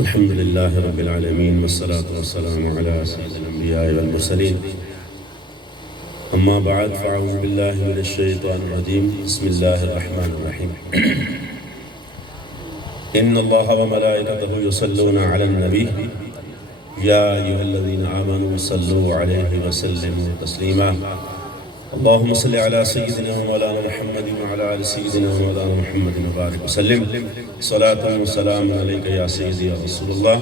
الحمد لله رب العالمين والصلاة والسلام على سيد الأنبياء والمرسلين أما بعد فأعوذ بالله من الشيطان الرجيم بسم الله الرحمن الرحيم إن الله وملائكته يصلون على النبي يا أيها الذين آمنوا صلوا عليه وسلموا تسليما اللهم صل على سيدنا ومولانا محمد وعلى آل سيدنا ومولانا محمد وبارك وسلم صلاة وسلام عليك يا سيدي يا رسول الله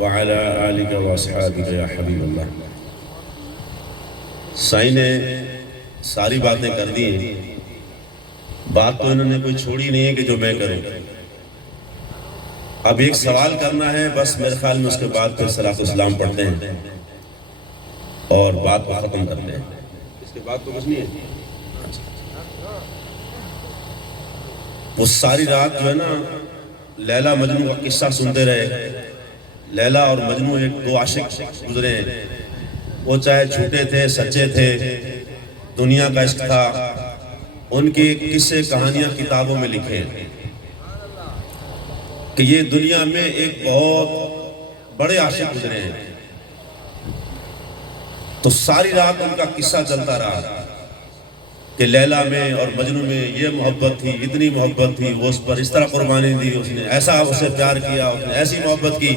وعلى آلك وأصحابك يا حبيب الله. سائیں نے ساری باتیں کر دی ہیں، بات تو انہوں نے کوئی چھوڑی نہیں ہے کہ جو میں کروں. اب ایک سوال کرنا ہے بس، میرے خیال میں اس کے بعد پھر صلاۃ السلام پڑھتے ہیں اور بات کو ختم کرتے ہیں. اس کے بعد تو کچھ نہیں ہے. وہ ساری رات جو ہے نا لیلا مجنوں کا قصہ سنتے رہے. لیلا اور مجنوں ایک دو عاشق گزرے ہیں، وہ چاہے جھوٹے تھے سچے تھے، دنیا کا عشق تھا. ان کی قصے کہانیاں کتابوں میں لکھے ہیں کہ یہ دنیا میں ایک بہت بڑے عاشق گزرے ہیں. تو ساری رات ان کا قصہ چلتا رہا کہ لیلا میں اور مجنوں میں یہ محبت تھی، اتنی محبت تھی، وہ اس پر اس طرح قربانی دی، اس نے ایسا اسے پیار کیا، اس نے ایسی محبت کی.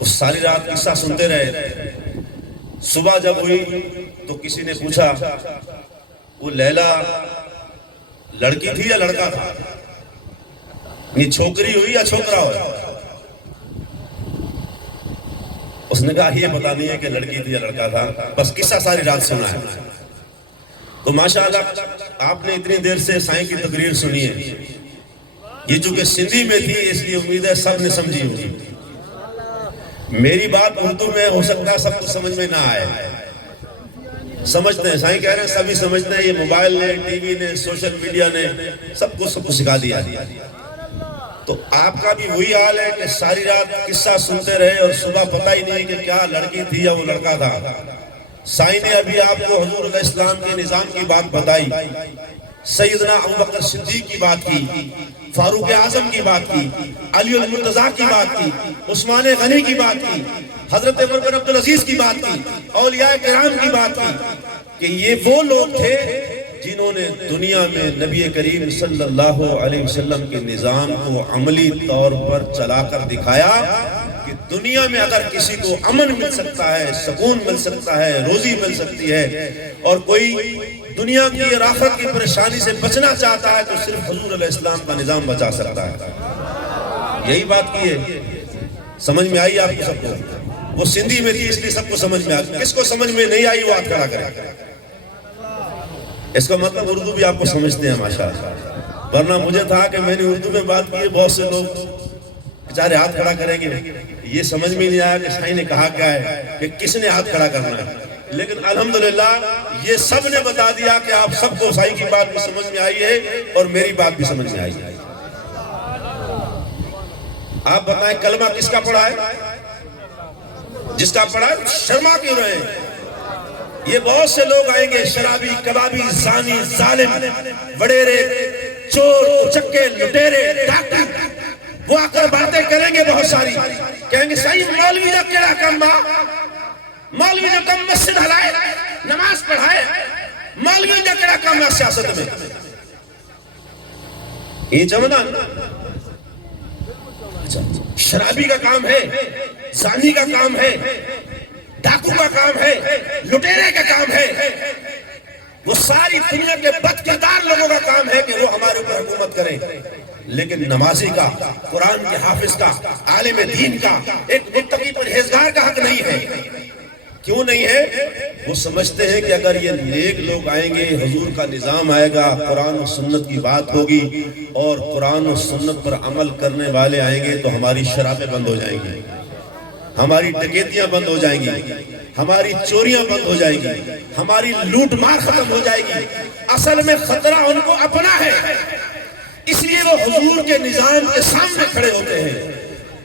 وہ ساری رات قصہ سنتے رہے. صبح جب ہوئی تو کسی نے پوچھا وہ لیلا لڑکی تھی یا لڑکا تھا، یہ چھوکری ہوئی یا چھوکرا ہویا؟ اس نے کہا یہ پتا نہیں ہے کہ لڑکی تھی یا لڑکا تھا، بس قصہ ساری رات سنا ہے. تو ماشاءاللہ آپ نے اتنی دیر سے سائیں کی تقریر سنی ہے. یہ چونکہ سندھی میں تھی اس لیے امید ہے سب نے سمجھی ہوگی. میری بات اردو میں ہو سکتا ہے سب کو سمجھ میں نہ آئے. سمجھتے ہیں سائیں کہہ رہے ہیں سبھی سمجھتے ہیں. یہ موبائل نے، ٹی وی نے، سوشل میڈیا نے سب کو سکھا دیا. تو آپ کا بھی وہی حال ہے کہ ساری رات قصہ سنتے رہے اور صبح پتہ ہی نہیں کہ کیا لڑکی تھی یا وہ لڑکا تھا. سائیں نے ابھی آپ کو حضور علیہ السلام کے نظام کی بات بتائی، سیدنا ابوبکر صدیق کی بات کی، فاروق اعظم کی بات کی، علی المرتضیٰ کی بات کی، عثمان غنی کی بات کی، حضرت عمر بن عبدالعزیز کی بات کی، اولیاء کرام کی بات کی کہ یہ وہ لوگ تھے جنہوں نے دنیا میں نبی کریم صلی اللہ علیہ وسلم کے نظام کو عملی طور پر چلا کر دکھایا کہ دنیا میں اگر کسی کو امن مل سکتا ہے، سکون مل سکتا ہے، روزی مل سکتی ہے، اور کوئی دنیا کی اور آخرت کی پریشانی سے بچنا چاہتا ہے تو صرف حضور علیہ السلام کا نظام بچا سکتا ہے. یہی بات کی ہے. سمجھ میں آئی آپ کو سب کو؟ وہ سندھی میں تھی اس لیے سب کو سمجھ میں آئی. کس کو سمجھ میں نہیں آئی وہ ہاتھ کھڑا کرے. اس کا مطلب اردو بھی آپ کو سمجھتے ہیں ماشاءاللہ. ورنہ مجھے تھا کہ میں نے اردو میں بات کی، بہت سے لوگ بیچارے ہاتھ کھڑا کریں گے. یہ سمجھ میں نہیں آیا کہ سائیں نے کہا کیا ہے، کہ کس نے ہاتھ کھڑا کرنا ہے. لیکن الحمدللہ یہ سب نے بتا دیا کہ آپ سب کو سائیں کی بات بھی سمجھ میں آئی ہے اور میری بات بھی سمجھ میں آئی ہے. آپ بتائیں کلمہ کس کا پڑھا ہے؟ جس کا پڑھا ہے. شرما کیوں رہے ہیں؟ یہ بہت سے لوگ آئیں گے، شرابی، کبابی، زانی، ظالم، وڈیرے، چور، چکے، لٹیرے، ڈاکو، وہ آ کر باتیں کریں گے بہت ساری. کہیں گے سائیں مولوی کا کیڑا کم با، مولوی جو کم مسجد ہلائے، نماز پڑھائے، مولوی جو کیڑا کم ہے سیاست میں. یہ جمعہ شرابی کا کام ہے، زانی کا کام ہے، ڈاکو کا کام ہے، لٹیرے کا کام ہے. وہ ساری دنیا کے بد کردار لوگوں کا کام ہے کہ وہ ہمارے اوپر حکومت کریں. لیکن نمازی کا، قرآن کے حافظ کا، عالم دین کا، ایک متقی پرہیزگار کا حق نہیں ہے. کیوں نہیں ہے؟ وہ سمجھتے ہیں کہ اگر یہ نیک لوگ آئیں گے، حضور کا نظام آئے گا، قرآن و سنت کی بات ہوگی اور قرآن و سنت پر عمل کرنے والے آئیں گے تو ہماری شرابیں بند ہو جائیں گی، ہماری ڈکیتیاں بند ہو جائیں گی، ہماری چوریاں بند ہو جائیں گی، ہماری لوٹ مار ختم ہو جائے گی. اصل میں خطرہ ان کو اپنا ہے، اس لیے وہ حضور کے نظام کے سامنے کھڑے ہوتے ہیں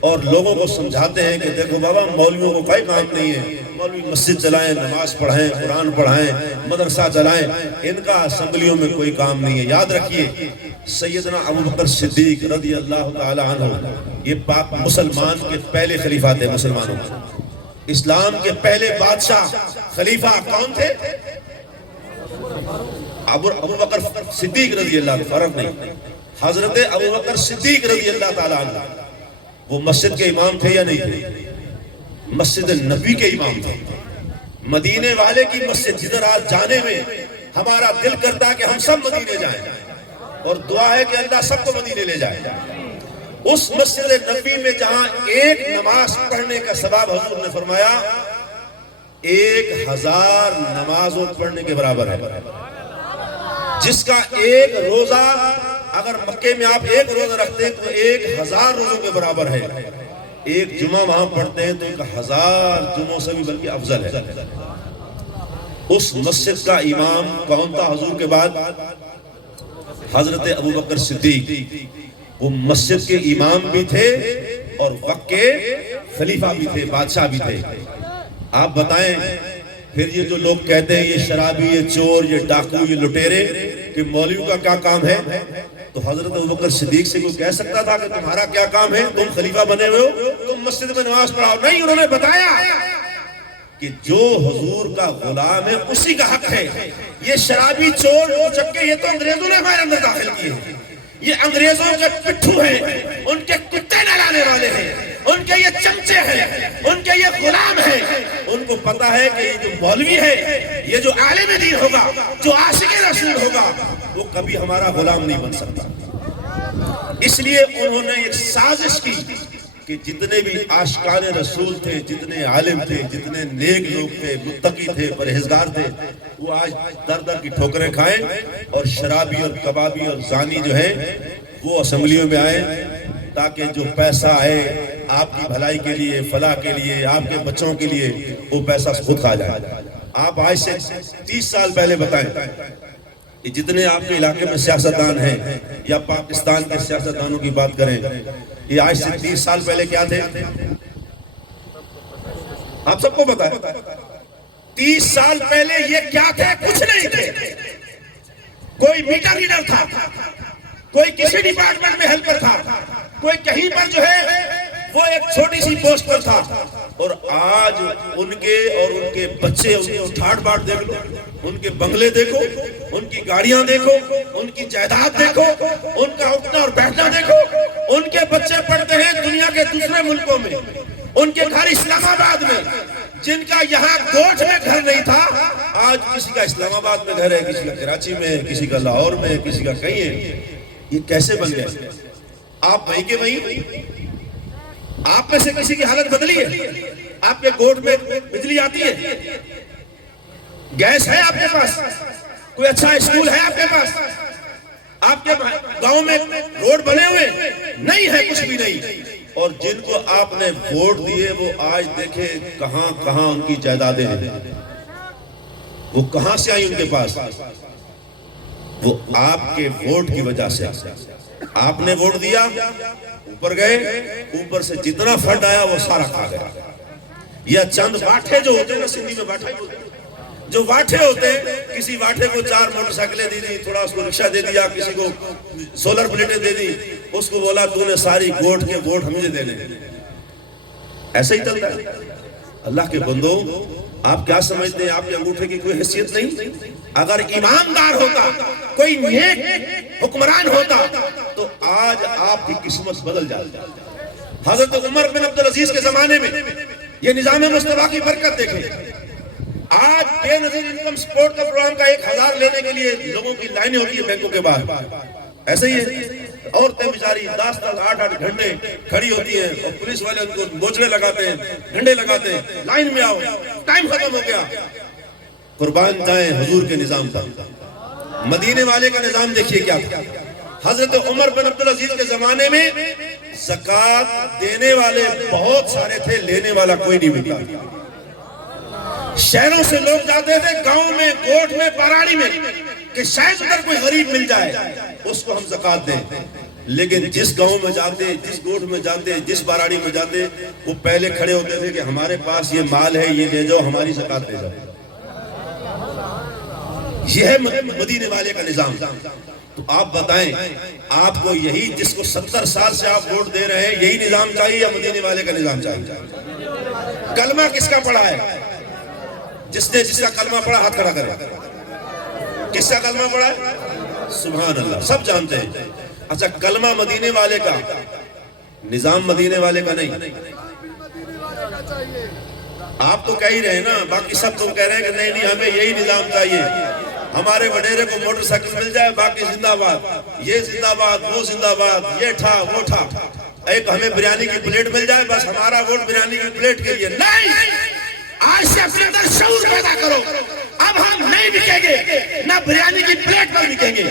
اور لوگوں کو سمجھاتے ہیں کہ دیکھو بابا مولویوں کو کوئی کام نہیں ہے، مولوی مسجد چلائیں، نماز پڑھائیں، قرآن پڑھائیں، مدرسہ چلائیں، ان کا اسمبلیوں میں کوئی کام نہیں ہے. یاد رکھیے سیدنا ابو بکر صدیق رضی اللہ تعالی عنہ، یہ پاک مسلمان کے پہلے خلیفہ تھے، مسلمانوں کے اسلام کے پہلے بادشاہ خلیفہ کون تھے؟ ابو بکر صدیق رضی اللہ عنہ، فرق نہیں، حضرت ابو بکر صدیق رضی اللہ تعالی عنہ وہ مسجد کے امام تھے یا نہیں تھے؟ مسجد نبی کے امام تھے، مدینے والے کی مسجد جدھر آج جانے میں ہمارا دل کرتا ہے کہ ہم سب مدینے جائیں، اور دعا ہے کہ اللہ سب کو مدینے لے جائے۔ اس مسجد نبی میں جہاں ایک نماز پڑھنے کا ثواب حضور نے فرمایا 1000 نمازوں پڑھنے کے برابر ہے، جس کا ایک روزہ اگر مکے میں آپ ایک روزہ رکھتے ہیں تو 1000 روزوں کے برابر ہے، ایک جمعہ وہاں پڑھتے ہیں تو 1000 جمعوں سے بھی بلکہ افضل ہے۔ اس مسجد کا امام کون تھا حضور کے بعد؟ حضرت ابو بکر صدیق، وہ مسجد کے امام بھی تھے اور وقت کے خلیفہ بھی تھے، بادشاہ بھی تھے۔ آپ بتائیں پھر یہ جو لوگ کہتے ہیں یہ شرابی، یہ چور، یہ ڈاکو، یہ لٹیرے، کہ مولویوں کا کیا کام ہے؟ تو حضرت ابو بکر صدیق سے کوئی کہہ سکتا تھا کہ تمہارا کیا کام ہے؟ تم خلیفہ بنے ہوئے ہو، تم مسجد میں نماز پڑھاؤ؟ نہیں، انہوں نے بتایا کہ جو حضور کا غلام ہے اسی کا حق ہے۔ یہ شرابی، چور، چکے، یہ تو انگریزوں نے ہمارے اندر داخل کیے ہیں، یہ انگریزوں کے پٹھو ہیں، ان کے کتے نہلانے والے ہیں، ان کے یہ چمچے ہیں، ان کے یہ غلام ہیں۔ ان کو پتا ہے کہ یہ جو مولوی ہے، یہ جو عالم دین ہوگا، جو عاشق رسول ہوگا، وہ کبھی ہمارا غلام نہیں بن سکتا۔ اس لیے انہوں نے ایک سازش کی کہ جتنے بھی عاشقان رسول تھے، جتنے عالم تھے، جتنے نیک لوگ تھے، متقی تھے، پرہیزگار تھے، وہ آج در در کی ٹھوکریں کھائیں، اور شرابی اور کبابی اور زانی جو ہیں وہ اسمبلیوں میں آئیں، تاکہ جو پیسہ آئے آپ کی بھلائی کے لیے، فلاح کے لیے، آپ کے بچوں کے لیے، وہ پیسہ خود کھا جائے۔ آپ آج سے 30 سال پہلے بتائیں، جتنے آپ کے علاقے میں سیاستدان ہیں یا پاکستان کے سیاستدانوں کی بات کریں، یہ آج سے 30 سال پہلے کیا تھے؟ آپ سب کو پتا ہے 30 سال پہلے یہ کیا تھے؟ کچھ نہیں تھے۔ کوئی میٹر ریڈر تھا، کوئی کسی ڈپارٹمنٹ میں ہیلپر تھا، کوئی کہیں پر جو ہے وہ ایک چھوٹی سی پوسٹ پر تھا، اور آج ان کے اور ان کے بچے، ان کے ٹھاٹ باٹ دیکھو، ان کے بنگلے دیکھو، ان کی گاڑیاں دیکھو، ان کی جائیداد دیکھو، ان کا اٹھنا اور بیٹھنا دیکھو۔ ان کے بچے پڑھتے ہیں دنیا کے دوسرے ملکوں میں، ان کے گھر اسلام آباد میں، جن کا یہاں گوٹھ میں گھر نہیں تھا، آج کسی کا اسلام آباد میں گھر ہے، کسی کا کراچی میں ہے، کسی کا لاہور میں ہے، کسی کا کہیں ہے۔ یہ کیسے بن گئے؟ آپ وہیں کے وہیں؟ آپ میں سے کسی کی حالت بدلی ہے؟ آپ کے گوٹھ میں بجلی آتی ہے؟ گیس ہے آپ کے پاس؟ کوئی اچھا اسکول ہے آپ کے پاس؟ آپ کے گاؤں میں روڈ بنے ہوئے نہیں ہے؟ کچھ بھی نہیں۔ اور جن کو آپ نے ووٹ دیے وہ آج دیکھیں کہاں کہاں ان کی جائیدادیں ہیں، وہ کہاں سے آئی ان کے پاس؟ وہ آپ کے ووٹ کی وجہ سے۔ آپ نے ووٹ دیا، اوپر گئے، اوپر سے جتنا فنڈ آیا وہ سارا کھا گیا۔ یا چند واٹھے جو ہوتے ہیں نا، سندھی میں واٹھے ہوتے ہیں، جو واٹھے ہوتے ہیں، کسی واٹھے کو 4 موٹر سائیکلیں دی دی، تھوڑا اس کو رکشہ دے دیا، کسی کو سولر پلیٹیں دے دی، اس کو بولا تو نے ساری گوٹ کے ووٹ ہمیں دینے۔ ایسا ہی چلتا ہے۔ اللہ کے بندو، آپ کیا سمجھتے ہیں آپ کے انگوٹھے کی کوئی حیثیت نہیں؟ اگر ایماندار ہوتا، کوئی نیک حکمران ہوتا تو آج آپ کی قسمت بدل جاتی۔ حضرت عمر بن عبدالعزیز کے زمانے میں یہ نظام مصطفیٰ کی برکت دیکھیں۔ آج بے نظیر انکم سپورٹ کا پروگرام کا 1000 لینے کے لیے لوگوں کی لائنیں ہوتی ہیں بینکوں کے باہر۔ ایسے ہی عورتیں بیچاری 10-10 8-8 گھنٹے کھڑی ہوتی ہیں، اور پولیس والے ان کو بوچھڑے لگاتے ہیں، ڈنڈے لگاتے ہیں، لائن میں آؤ، ٹائم ختم ہو گیا۔ قربان جائیں حضور کے نظام پر۔ مدینے والے کا نظام دیکھیے کیا تھا۔ حضرت عمر بن عبدالعزیز کے زمانے میں زکوٰۃ دینے والے بہت سارے تھے، لینے والا کوئی نہیں ملتا۔ شہروں سے لوگ جاتے تھے گاؤں میں، گوٹھ میں، پراڑی میں، کہ شاید ادھر کوئی غریب مل جائے اس کو ہم زکوٰۃ دیں۔ لیکن جس گاؤں میں جاتے، جس گوٹھ میں جاتے، جس پراڑی میں جاتے، وہ پہلے کھڑے ہوتے تھے کہ ہمارے پاس یہ مال ہے، یہ لے جاؤ، ہماری زکوٰۃ لے جاؤ۔ یہ ہے مدینے والے کا نظام۔ تو آپ بتائیں آپ کو یہی جس کو 70 سال سے آپ ووٹ دے رہے ہیں یہی نظام چاہیے یا مدینے والے کا نظام چاہیے؟ کلمہ کس کا پڑھا ہے؟ جس نے جس کا کلمہ پڑھا ہاتھ کھڑا کرے. کس کا کلمہ پڑھا ہے؟ سبحان اللہ، سب جانتے ہیں. اچھا کلمہ مدینے والے کا، نظام مدینے والے کا نہیں. آپ تو کہہ ہی رہے ہیں نا، باقی سب تم کہہ رہے ہیں کہ نہیں نہیں ہمیں یہی نظام چاہیے. ہمارے وڈیرے کو موٹر سائیکل مل جائے باقی زندہ باد، یہ زندہ باد وہ زندہ باد، یہ ٹھا وہ ٹھا. ایک ہمیں بریانی کی پلیٹ مل جائے بس ہمارا ووٹ بریانی کی پلیٹ کے لیے. نہیں، آج سے اپنے اندر شعور پیدا کرو. اب ہم نہیں بکیں گے، نہ بریانی کی پلیٹ پر بکیں گے،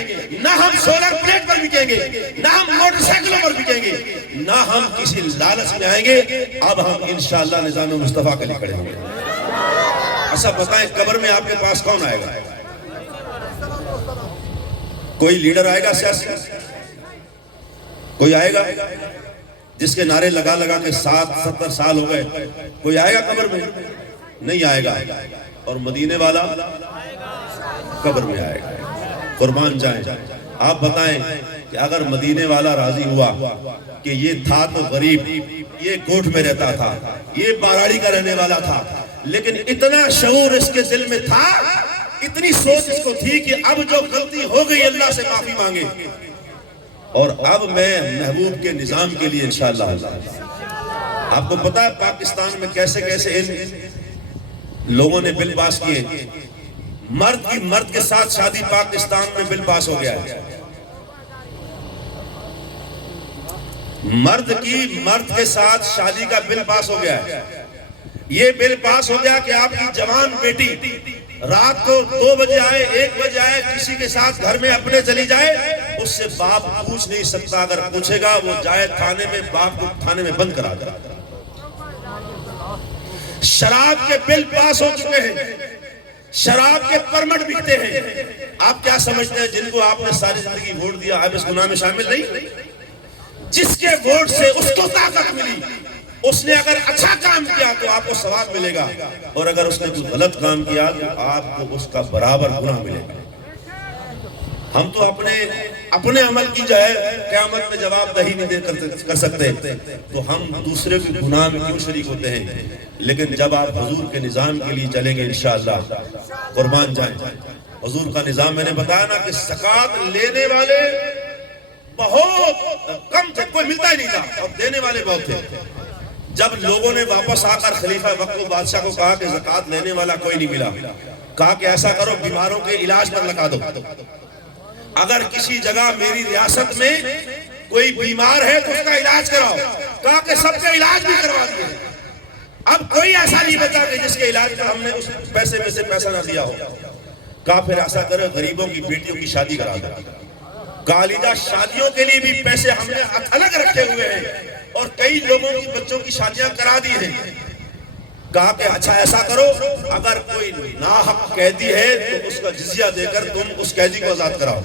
نہ ہم سولر پلیٹ پر بکیں گے، نہ ہم موٹر سائیکلوں پر بکیں گے، نہ ہم کسی لالچ میں آئیں گے. اب ہم انشاءاللہ نظام مصطفیٰ کے لیے کھڑے ہوں گے. اچھا بتائیں قبر میں آپ کے پاس کون آئے گا؟ کوئی لیڈر آئے گا سیاسی؟ کوئی آئے گا جس کے نعرے لگا لگا کے 60-70 سال ہو گئے؟ کوئی آئے گا قبر میں؟ نہیں آئے گا. اور مدینے والا قبر میں آئے گا. قربان جائیں. آپ بتائیں کہ اگر مدینے والا راضی ہوا کہ یہ تھا تو غریب، یہ کوٹھ میں رہتا تھا، یہ باراڑی کا رہنے والا تھا، لیکن اتنا شعور اس کے دل میں تھا، اتنی سوچ اس کو تھی کہ اب جو غلطی ہو گئی اللہ سے معافی مانگے اور اب میں محبوب کے نظام کے لیے انشاءاللہ. آپ کو پتا ہے پاکستان میں کیسے کیسے ان لوگوں نے بل پاس کیے. مرد کی مرد کے ساتھ شادی پاکستان میں بل پاس ہو گیا ہے. مرد کی مرد کے ساتھ شادی کا بل پاس ہو گیا ہے. یہ بل پاس ہو گیا کہ آپ کی جوان بیٹی رات کو 2 بجے آئے 1 بجے آئے کسی کے ساتھ گھر میں اپنے چلی جائے، اس سے باپ پوچھ نہیں سکتا. اگر پوچھے گا وہ جائے تھانے میں، باپ کو تھانے میں بند کرا دے. شراب کے بل پاس ہو چکے ہیں، شراب کے پرمٹ بکتے ہیں. آپ کیا سمجھتے ہیں جن کو آپ نے ساری زندگی ووٹ دیا آپ اس گناہ میں شامل نہیں؟ جس کے ووٹ سے اس کو طاقت ملی، اس نے اگر اچھا کام کیا تو آپ کو ثواب ملے گا، اور اگر اس نے کوئی غلط کام کیا تو آپ کو اس کا برابر گناہ ملے گا. ہم تو اپنے عمل کی جو ہے قیامت میں جواب دہی نہیں کر سکتے، تو ہم دوسرے کے گناہ میں کیوں شریک ہوتے ہیں؟ لیکن جب آپ حضور کے نظام کے لیے چلیں گے انشاءاللہ، قربان جائیں. حضور کا نظام میں نے بتایا نا کہ زکوٰۃ لینے والے بہت کم تھے، کوئی ملتا ہی نہیں تھا، اور دینے والے بہت تھے. جب لوگوں نے واپس آ کر خلیفہ وقت و بادشاہ کو کہا کہ زکوٰۃ لینے والا کوئی نہیں ملا، کہا کہ ایسا کرو بیماروں کے علاج پر لگا دو. اگر کسی جگہ میری ریاست میں کوئی بیمار ہے تو اس کا علاج کراؤ. کہا کہ سب کا علاج بھی کروا دیا. اب کوئی ایسا نہیں بچا کہ جس کے علاج پر ہم نے اس پیسے میں سے پیسہ نہ دیا ہو. کہا پھر ایسا کرو غریبوں کی بیٹیوں کی شادی کرا دو. کالیجہ شادیوں کے لیے بھی پیسے ہم نے الگ رکھے ہوئے ہیں اور کئی لوگوں کی بچوں کی شادیاں کرا دی ہیں. کہا کہ اچھا ایسا کرو اگر کوئی ناحق قیدی ہے تو اس کا جزیہ دے کر تم اس قیدی کو آزاد کراؤ.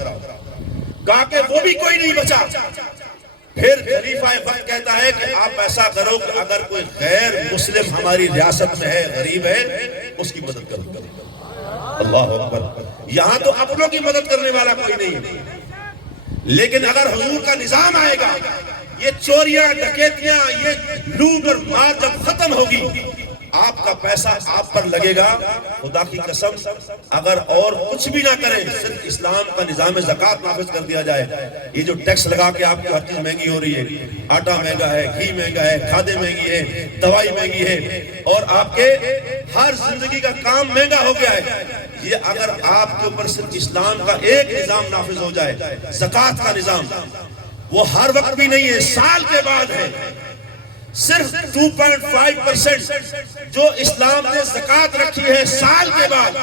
کہا کہ وہ بھی کوئی نہیں بچا. پھر خلیفہ وقت کہتا ہے کہ آپ ایسا کرو کہ اگر کوئی غیر مسلم ہماری ریاست میں ہے، غریب ہے، اس کی مدد کرو. اللہ اکبر. یہاں تو اپنوں کی مدد کرنے والا کوئی نہیں ہے، لیکن اگر حضور کا نظام آئے گا، یہ چوریاں ڈکیتیاں یہ لوٹ اور مار جب ختم ہوگی، آپ کا پیسہ آپ پر لگے گا. خدا کی قسم اگر اور کچھ بھی نہ کریں، صرف اسلام کا نظام زکوٰۃ نافذ کر دیا جائے. یہ جو ٹیکس لگا کے آپ کی ہر چیز مہنگی ہو رہی ہے، آٹا مہنگا ہے، گھی مہنگا ہے، کھادیں مہنگی ہے، دوائی مہنگی ہے، اور آپ کے ہر زندگی کا کام مہنگا ہو گیا ہے. یہ اگر آپ کے اوپر صرف اسلام کا ایک نظام نافذ ہو جائے، زکوٰۃ کا نظام، وہ ہر وقت بھی نہیں ہے، سال کے بعد ہے. صرف 2.5% جو اسلام نے زکوٰۃ رکھی ہے سال کے بعد.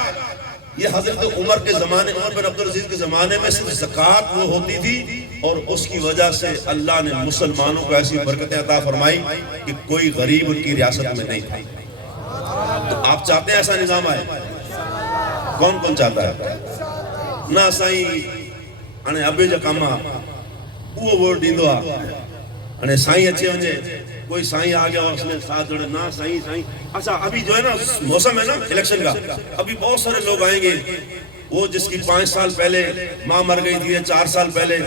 یہ حضرت عمر کے زمانے، عمر بن عبدالعزیز کے زمانے میں صرف زکوٰۃ وہ ہوتی تھی، اور اس کی وجہ سے اللہ نے مسلمانوں کو ایسی برکتیں عطا فرمائی کہ کوئی غریب ان کی ریاست میں نہیں تھا. تو آپ چاہتے ہیں ایسا نظام آئے؟ کون کون چاہتا ہے؟ نہ سائیں ابے جو کام وہ ووٹ دیندو ہے، سائیں اچھے ونجے کوئی سائیں آ گیا اور اس نے ساتھ جوڑے نہ سائیں. اچھا ابھی جو ہے نا موسم ہے نا الیکشن کا، ابھی بہت سارے لوگ آئیں گے وہ جس کی 5 سال پہلے ماں مر گئی تھی، 4 سال پہلے،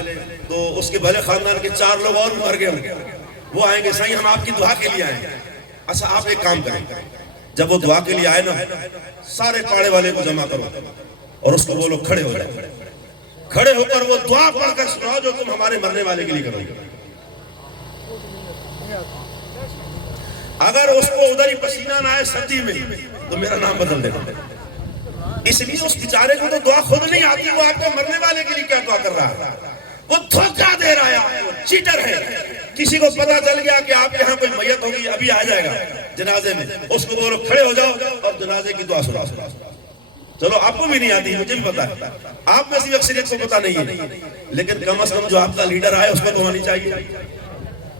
تو اس کے بھلے خاندان کے 4 لوگ اور مر گئے ہوں گے، وہ آئیں گے سائیں ہم آپ کی دعا کے لیے آئے ہیں۔ اچھا آپ ایک کام کریں، جب وہ دعا کے لیے آئے نا، سارے پاڑے والے کو جمع کرو اور اس کو بولو کھڑے ہو جائے، کھڑے ہو کر وہ دعا پڑھ کر سناؤ جو تم ہمارے مرنے والے کے لیے کرو گے۔ اگر اس کو ادھر ہی پسینہ نہ آئے سردی میں تو میرا نام بدل دینا۔ اس لیے اس بیچارے کو تو دعا خود نہیں آتی، وہ آپ کو مرنے والے کے لیے کیا دعا کر رہا ہے؟ وہ دھوکہ دے رہا ہے آپ کو، چیٹر ہے۔ کسی کو پتا چل گیا کہ آپ یہاں کوئی میت ہوگی، ابھی آ جائے گا جنازے میں، اس کو بولو کھڑے ہو جاؤ اور جنازے کی دعا سناؤ۔ چلو آپ کو بھی نہیں آتی، مجھے بھی پتا ہے، آپ میں سے اکثریت کو پتا نہیں ہے، لیکن کم از کم جو آپ کا لیڈر آئے اس کو تو آنی چاہیے۔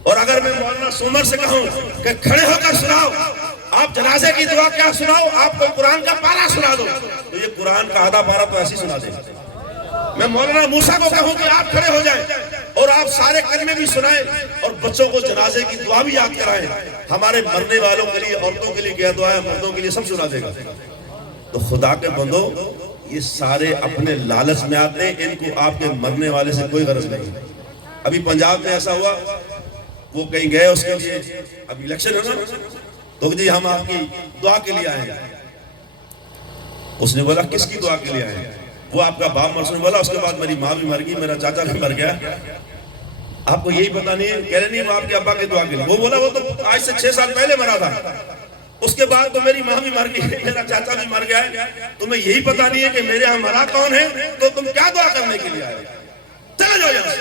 اور اگر میں مولانا سومر سے کہوں کہ کھڑے ہو کر سناؤ، آپ جنازے کی دعا کیا سناؤ، آپ کو قرآن کا پارہ سنا دو، تو یہ قرآن کا آدھا پارہ تو ایسی سنا دے۔ میں مولانا موسیٰ کو کہوں کہ آپ کھڑے ہو جائیں اور آپ سارے کلمے بھی سنائیں اور بچوں کو جنازے کی دعا بھی یاد کرائیں، ہمارے مرنے والوں کے لیے، عورتوں کے لیے کیا دعا ہے، مردوں کے لیے سب سنا دے گا۔ تو خدا کے بندو، یہ سارے اپنے لالچ میں آتے ہیں، ان کو آپ کے مرنے والے سے کوئی غرض نہیں۔ ابھی پنجاب میں ایسا ہوا، وہ کہیں گئے اس کے لیے، اب الیکشن ہے نا، تو جی ہم آپ کی دعا کے لیے آئے ہیں۔ اس نے بولا کس کی دعا کے لیے آئے ہیں؟ وہ آپ کا باپ مر، بولا اس کے بعد میری ماں بھی مر گئی، میرا چاچا بھی مر گیا، آپ کو یہی پتا نہیں ہے؟ کہہ رہے نہیں وہ آپ کے ابا کی دعا کے لیے۔ وہ بولا وہ تو آج سے 6 سال پہلے مرا تھا، اس کے بعد تو میری ماں بھی مر گئی، میرا چاچا بھی مر گیا ہے، تمہیں یہی پتا نہیں ہے کہ میرے یہاں مرا کون ہے، تو تم کیا دعا کرنے کے لیے آئے؟ چلے جاؤ یہاں سے۔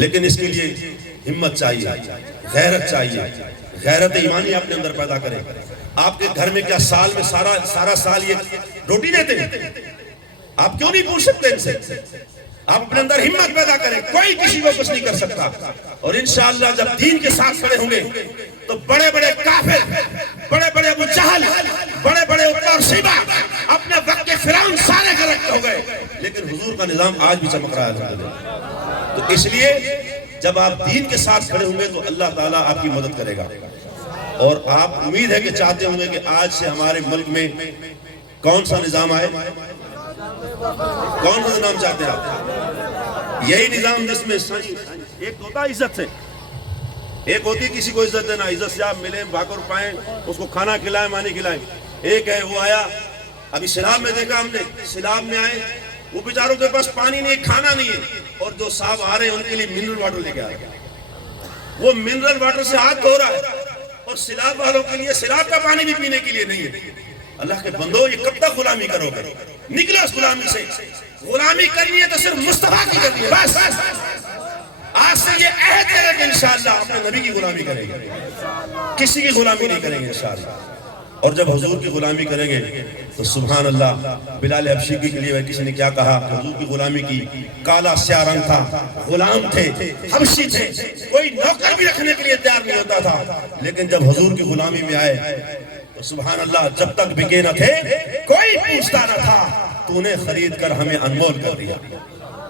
لیکن اس کے لیے ہمت چاہیے، غیرت چاہیے، غیرت ایمانی اپنے اندر پیدا کریں۔ آپ کے گھر میں کیا سال میں سارا سال یہ روٹی دیتے ہیں؟ آپ کیوں نہیں پوچھ سکتے ان سے؟ آپ اپنے اندر ہمت پیدا کریں، کوئی کسی کو کچھ نہیں کر سکتا۔ اور انشاءاللہ جب دین کے ساتھ کھڑے ہوں گے تو بڑے بڑے کافر، بڑے بڑے ابو جہل، بڑے بڑے عتبہ اور شیبہ، اپنے وقت کے فرعون سارے غرق ہو گئے، لیکن حضور کا نظام آج بھی چمک رہا ہے۔ تو اس لیے جب آپ دین کے ساتھ کھڑے ہوں گے تو اللہ تعالیٰ آپ کی مدد کرے گا۔ اور آپ امید ہے کہ چاہتے ہوں گے کہ آج سے ہمارے ملک میں کون سا نظام آئے؟ کون سا نظام چاہتے ہیں آپ؟ یہی نظام جس میں ایک ہوتا ہے عزت سے، ایک ہوتی ہے کسی کو عزت دینا، عزت سے آپ ملیں، بھاکر پائیں، اس کو کھانا کھلائیں، پانی کھلائیں۔ ایک ہے وہ آیا، ابھی سیلاب میں دیکھا ہم نے، سیلاب میں آئے، وہ بیچاروں کے پاس پانی نہیں، کھانا نہیں ہے، اور جو صاحب آ رہے ہیں ان کے لیے منرل واٹر لے کے آ رہے ہیں، وہ منرل واٹر سے ہاتھ دھو رہا ہے، اور سیلاب والوں کے لیے سیلاب کا پانی بھی پینے کے لیے نہیں ہے۔ اللہ کے بندو، یہ کب تک غلامی کرو گے؟ نکلو اس غلامی سے۔ غلامی کرنی ہے تو صرف مصطفیٰ کی کرنی ہے، بس۔ آج سے یہ عہد کرے کہ انشاءاللہ اپنے نبی کی غلامی کریں گے، کسی کی غلامی نہیں کریں گے انشاءاللہ۔ اور جب حضور کی غلامی کریں گے تو سبحان اللہ، بلال حبشی کے لیے کسی نے کیا کہا، حضور کی غلامی کی، کالا سیاہ رنگ تھا، غلام تھے، حبشی تھے، کوئی نوکر بھی رکھنے کے لیے تیار نہیں ہوتا تھا، لیکن جب حضور کی غلامی میں آئے تو سبحان اللہ، جب تک بکے نہ تھے کوئی پوچھتا نہ تھا، تو نے خرید کر ہمیں انمول کر دیا۔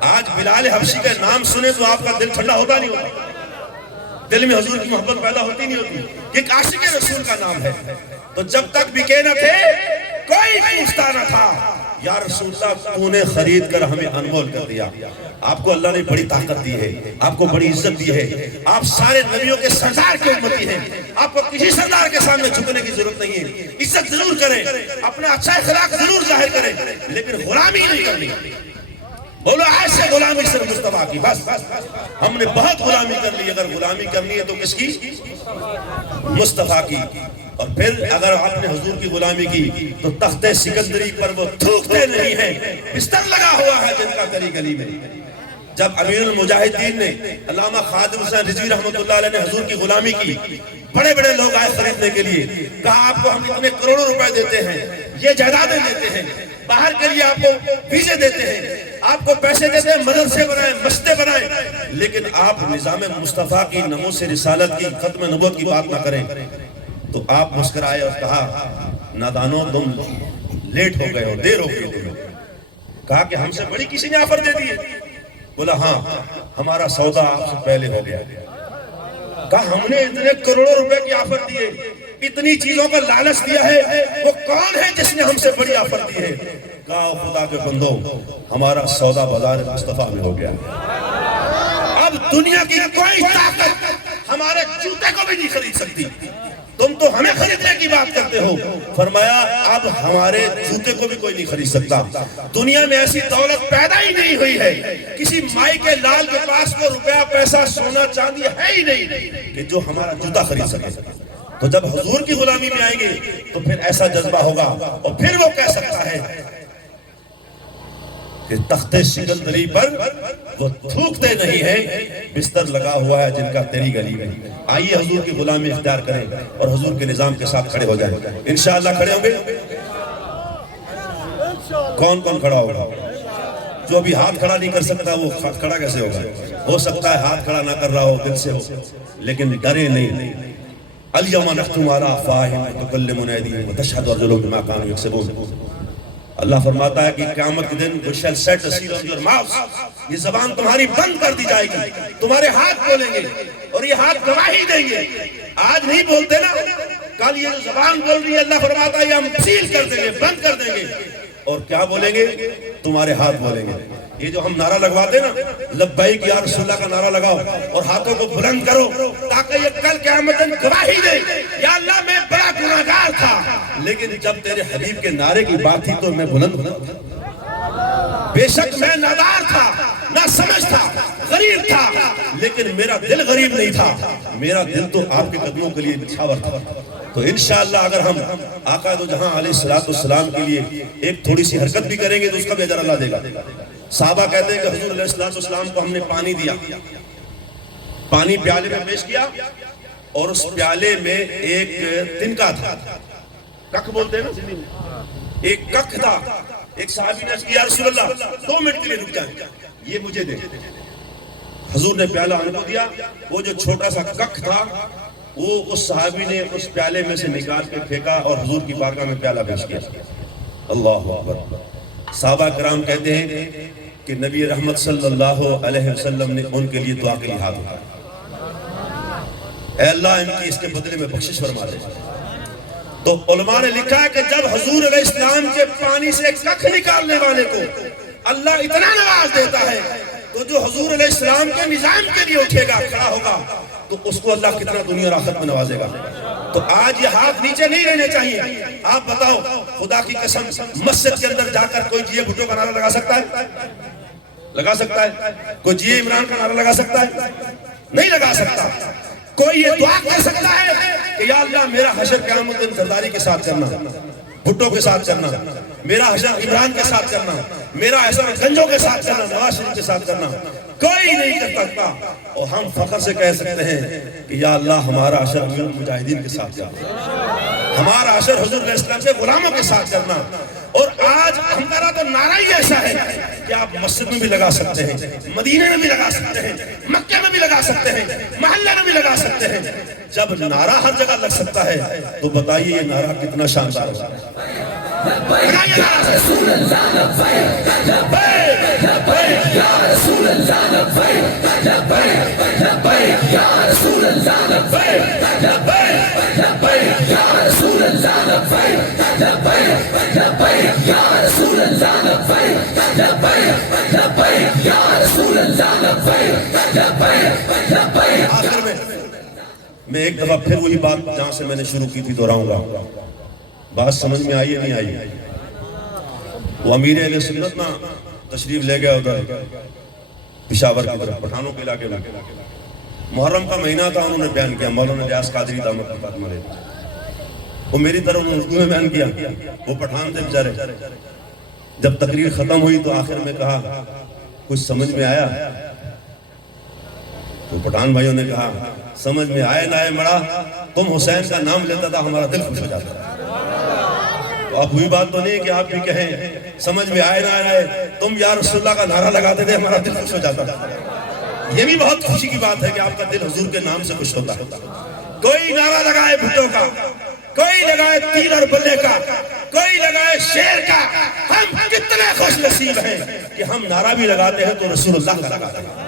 آج بلال حبشی کا نام سنے تو آپ کا دل ٹھنڈا ہوتا نہیں ہوتا، دل میں حضور کی محبت پیدا ہوتی نہیں ہوتی، کہ ایک عاشق رسول کا نام ہے۔ تو جب تک بکے نہ تھے کوئی پوچھتا نہ تھا، یا رسول اللہ تو نے خرید کر ہمیں انمول کر دیا۔ آپ کو اللہ نے بڑی طاقت دی ہے، آپ کو بڑی عزت دی ہے، آپ سارے نبیوں کے سردار کی امتی ہیں، آپ کو کسی سردار کے سامنے جھکنے کی ضرورت نہیں ہے۔ عزت ضرور کریں، اپنا اچھا اخلاق ضرور ظاہر کریں، لیکن غلامی نہیں کرنی۔ بولو آج سے غلامی صرف مصطفیٰ کی، بس۔ ہم نے بہت غلامی کر لی، اگر غلامی کرنی ہے تو کس کی؟ مصطفیٰ کی۔ اور پھر اگر آپ نے حضور کی غلامی کی تو تخت سکندری پر وہ تھوکتے نہیں ہیں، بستر لگا ہوا ہے جن کا گلی گلی میں۔ جب امیر المجاہدین نے علامہ خادم حسین رضوی رحمۃ اللہ علیہ نے حضور کی غلامی کی، بڑے بڑے لوگ آئے خریدنے کے لیے، کہا آپ کو ہم اتنے کروڑوں روپے دیتے ہیں، یہ جائیدادیں دیتے ہیں، باہر کے لیے آپ کو ویزے دیتے ہیں، آپ کو پیسے دیتے ہیں، مدرسے بنائیں، مسجدیں بنائیں، لیکن آپ نظام مصطفیٰ کی، ناموس رسالت کی، ختم نبوت کی بات نہ کریں۔ تو آپ مسکرائے اور کہا نادانوں تم لیٹ ہو گئے ہو، دیر ہو گئی تمہیں۔ کہا کہ ہم سے بڑی کسی نے آفر دے دی ہے؟ بولا ہاں، ہمارا سودا آپ سے پہلے ہو گیا۔ کہا ہم نے اتنے کروڑوں روپے کی آفر دیے، اتنی چیزوں کا لالچ دیا ہے، وہ کون ہے جس نے ہم سے بڑی آفر دی ہے؟ کہا خدا کے بندو، ہمارا سودا بازار مصطفیٰ میں ہو گیا، اب دنیا کی کوئی طاقت ہمارے جوتے کو بھی نہیں خرید سکتی، تم تو ہمیں خریدنے کی بات کرتے ہو۔ فرمایا اب ہمارے جوتے کو بھی کوئی نہیں خرید سکتا۔ دنیا میں ایسی دولت پیدا ہی نہیں ہوئی ہے، کسی مائی کے لال کے پاس وہ روپیہ پیسہ سونا چاندی ہے ہی نہیں کہ جو ہمارا جوتا خرید سکے۔ تو جب حضور کی غلامی میں آئیں گے تو پھر ایسا جذبہ ہوگا، اور پھر وہ کہہ سکتا ہے کہ تخت سکندری پر وہ تھوکتے نہیں ہیں، بستر لگا ہوا ہے جن کا تیری گلی میں۔ آئیے حضور کی غلامی اختیار کریں اور حضور کے نظام کے ساتھ کھڑے ہو جائیں۔ انشاءاللہ کھڑے ہوں گے؟ کون کون کھڑا ہوگا؟ جو ابھی ہاتھ کھڑا نہیں کر سکتا وہ کھڑا کیسے ہوگا؟ ہو سکتا ہے ہاتھ کھڑا نہ کر رہا ہو، دل سے ہو، لیکن ڈرے نہیں۔ الیوم نختم علی افواہہم وتکلمنا ایدیہم وتشہد ارجلہم بما کانوا یکسبون۔ اللہ فرماتا ہے کہ قیامت کے دن we shall set a seal on your mouth، یہ زبان تمہاری بند کر دی جائے گی، تمہارے ہاتھ بولیں گے اور یہ ہاتھ گواہی دیں گے۔ آج نہیں بولتے نا، کل یہ جو زبان بول رہی ہے اللہ فرماتا ہے یہ ہم سیل کر دیں گے، بند کر دیں گے، اور کیا بولیں گے؟ تمہارے ہاتھ بولیں گے۔ یہ جو ہم نعرہ لگواتے نا، لبیک یا رسول اللہ کا نعرہ لگاؤ اور ہاتھوں کو بلند کرو تاکہ یہ کل قیامت دن گواہی دے، یا اللہ میں بڑا گناہگار تھا لیکن جب تیرے حبیب کے نعرے کی بات تھی تو میں بلند تھا۔ بے شک میں نادار تھا، نہ سمجھ تھا، غریب تھا، لیکن میرا دل غریب نہیں تھا، میرا دل تو آپ کے قدموں کے لیے بچھاور تھا۔ تو انشاءاللہ اگر ہم آقا دو جہاں علیہ السلام کے لیے ایک تھوڑی سی حرکت بھی کریں گے تو اس کا بھی اجر اللہ دے گا۔ صحابہ کہتے ہیں کہ حضور علیہ السلام کو ہم نے پانی دیا، پانی پیالے میں پیش کیا، اور اس پیالے میں ایک تنکا تھا، کک بولتے ہیں نا سندھی میں، ایک کک تھا۔ ایک صحابی نے عرض کیا یا رسول اللہ 2 منٹ کے لیے رک جائیں، یہ مجھے دے۔ حضور نے پیالہ ان کو دیا، وہ جو چھوٹا سا کک تھا وہ اس صحابی نے اس پیالے میں سے نکال کے پھینکا اور حضور کی بارگاہ میں پیالہ پیش کیا۔ اللہ اکبر۔ صحابہ کرام کہتے ہیں کہ نبی رحمت صلی اللہ علیہ وسلم نے ان کے لیے دعا کے لیے ہاتھ اٹھایا، اے اللہ ان کی اس کے بدلے میں بخشش فرما دے۔ تو علماء نے لکھا ہے کہ جب حضور علیہ السلام کے پانی سے ککھ نکالنے والے کو اللہ اتنا نواز دیتا ہے تو جو حضور علیہ السلام کے نظام کے لیے اٹھے گا، کھڑا ہوگا، تو اس کو اللہ کتنا دنیا اور آخرت میں نوازے گا۔ تو آج یہ ہاتھ نیچے نہیں رہنے چاہیے۔ آپ بتاؤ خدا کی قسم مسجد کے اندر جا کر کوئی جیے بھٹو کا نعرہ لگا سکتا ہے؟ لگا سکتا ہے؟ کوئی جیے عمران کا نعرہ لگا سکتا ہے؟ نہیں لگا سکتا۔ کوئی یہ دعا کر سکتا ہے کہ یا اللہ میرا حشر قیامت دن زرداری کے ساتھ کرنا، بھٹو کے ساتھ کرنا، میرا حشر عمران کے ساتھ کرنا، میرا حشر گنجوں کے ساتھ کرنا، نواز شریف کے ساتھ کرنا، کوئی نہیں کر سکتا۔ اور ہم فخر سے کہہ سکتے ہیں کہ یا اللہ ہمارا حشر مجاہدین کے ساتھ کرنا، ہمارا حشر حضور علیہ السلام کے غلاموں کے ساتھ کرنا۔ اور آج ہمارا تو نعرہ ہی ایسا ہے کہ آپ مسجد میں بھی لگا سکتے ہیں، مدینے میں بھی لگا سکتے ہیں، مکہ میں بھی لگا سکتے ہیں، محلہ میں بھی لگا سکتے ہیں۔ جب نعرہ ہر جگہ لگ سکتا ہے تو بتائیے یہ نعرہ کتنا شاندار ہوگا۔ رسول اللہ لبیک لبیک لبیک یا رسول اللہ لبیک لبیک لبیک یا رسول اللہ لبیک لبیک لبیک یا رسول اللہ لبیک لبیک لبیک یا رسول اللہ لبیک لبیک لبیک یا رسول اللہ لبیک لبیک لبیک۔ آخر میں ایک دفعہ پھر وہی بات جہاں سے میں نے شروع کی تھی دہراؤں گا۔ بات سمجھ میں آئی ہے نہیں آئی؟ وہ امیر اہل سنت نا تشریف لے گیا ادھر پشاور کی طرف، پٹھانوں کے علاقے میں۔ محرم کا مہینہ تھا، انہوں نے بیان کیا، مولانا ریاض قادری دامت برکاتہ علیہ، وہ میری طرح انہوں نے اردو میں بیان کیا، وہ پٹھان تھے بیچارے۔ جب تقریر ختم ہوئی تو آخر میں کہا کچھ سمجھ میں آیا؟ تو پٹھان بھائیوں نے کہا سمجھ میں آئے نہ آئے مڑا، تم حسین کا نام لیتا تھا ہمارا دل خوش ہو جاتا۔ تو اب ہوئی بات تو نہیں کہ آپ بھی کہیں سمجھ میں آئے نہ آئے، تم یا رسول اللہ کا نعرہ لگاتے تھے ہمارا دل خوش ہو جاتا تھا۔ یہ بھی بہت خوشی کی بات ہے کہ آپ کا دل حضور کے نام سے خوش ہوتا ہے۔ کوئی نعرہ لگائے بھٹو کا، کوئی لگائے تیر اور بلے کا، کوئی لگائے شیر کا، ہم کتنے خوش نصیب ہیں کہ ہم نعرہ بھی لگاتے ہیں تو رسول اللہ کا لگاتے ہیں۔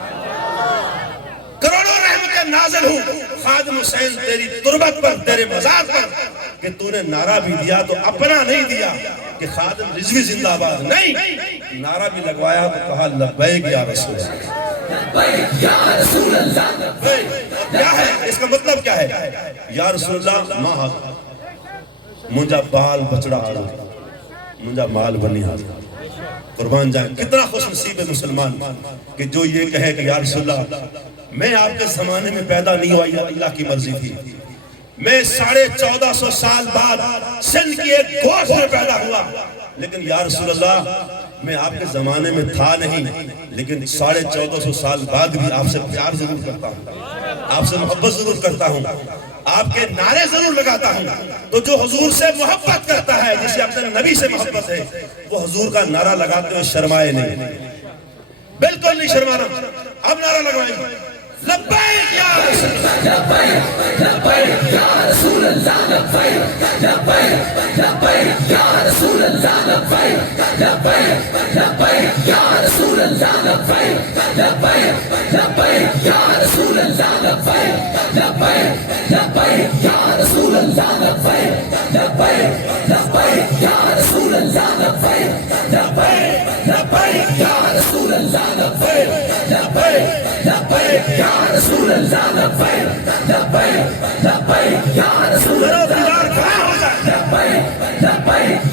کروڑوں رحمتیں نازل ہوں خادم حسین تیری تربت پر، تیرے مزار پر، کہ تو نے نعرہ بھی دیا تو اپنا نہیں دیا کہ خادم رضوی زندہ باد، نہیں، نعرہ بھی لگوایا تو کہا لبیک یا رسول اللہ۔ لبیک یا رسول اللہ۔ کیا ہے اس کا مطلب؟ کیا ہے؟ یا رسول اللہ ماں مجھا بال بچڑا آڑا، مجھا مال بنی حاضر، قربان جائیں۔ کتنا خوش نصیب ہے مسلمان کہ جو یہ کہے کہ یا رسول اللہ میں آپ کے زمانے میں پیدا نہیں ہوا، یا اللہ کی مرضی تھی، میں 1450 سال بعد سندھ کی ایک گوشت میں پیدا ہوا، لیکن یا رسول اللہ میں آپ کے زمانے میں تھا نہیں، لیکن 1450 سال بعد بھی آپ سے پیار ضرور کرتا ہوں، آپ سے محبت ضرور کرتا ہوں، آپ کے نعرے ضرور لگاتا ہوں۔ تو جو حضور سے محبت کرتا ہے، جسے اپنے نبی سے محبت ہے، وہ حضور کا نعرہ لگاتے ہوئے شرمائے نہیں، بالکل نہیں شرمانا۔ اب نعرہ لگوائیں لبیک یا رسول اللہ، لبیک یا رسول اللہ، لبیک یا رسول اللہ، لبیک یا رسول اللہ، لبیک یا رسول اللہ، لبیک یا رسول اللہ، لبیک یا رسول اللہ، لبیک یا رسول اللہ، لبیک یا رسول اللہ، لبیک یا رسول اللہ،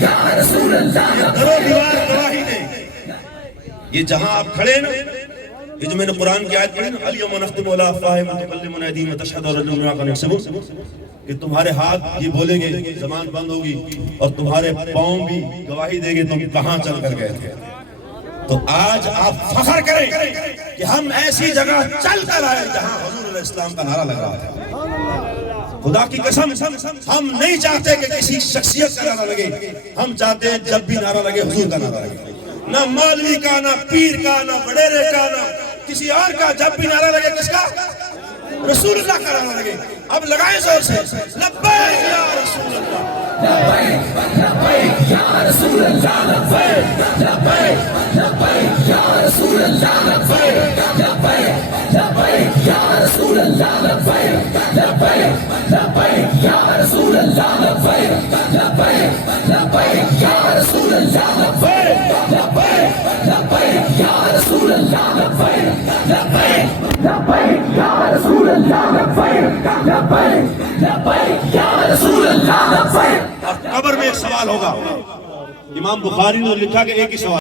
یا رسول اللہ۔ دیوار گواہی دے۔ یہ جہاں آپ کھڑے نا، یہ جو میں نے قرآن کی آیت پڑھی نا، الیوم نختم علی افواہہم وتکلمنا ایدیہم وتشہد ارجلہم بما کانوا یکسبون، کہ تمہارے ہاتھ یہ بولیں گے، زبان بند ہوگی، اور تمہارے پاؤں بھی گواہی دیں گے تم کہاں چل کر گئے تھے۔ تو آج آپ فخر کریں کہ ہم ایسی جگہ چل کر آئے جہاں حضور علیہ السلام کا نعرہ لگ رہا تھا۔ خدا کی قسم ہم نہیں چاہتے کہ کسی شخصیت کا نعرہ لگے، ہم چاہتے ہیں جب بھی نعرہ لگے حضور کا نعرہ لگے، نہ مولوی کا، نہ پیر کا، نہ وڈیرے کا، نہ کسی اور کا۔ جب بھی نعرہ لگے کس کا؟ رسول اللہ کا نعرہ لگے۔ اب لگائیں زور سے لبیک یا رسول اللہ، لبیک یا رسول اللہ، لبیک یا رسول اللہ، لبیک یا رسول اللہ، لبیک یا رسول اللہ، لبیک یا رسول اللہ، لبیک یا رسول اللہ، لبیک یا رسول اللہ، لبیک یا رسول اللہ۔ اب قبر میں ایک سوال ہوگا، امام بخاری نے لکھا کہ ایک ہی سوال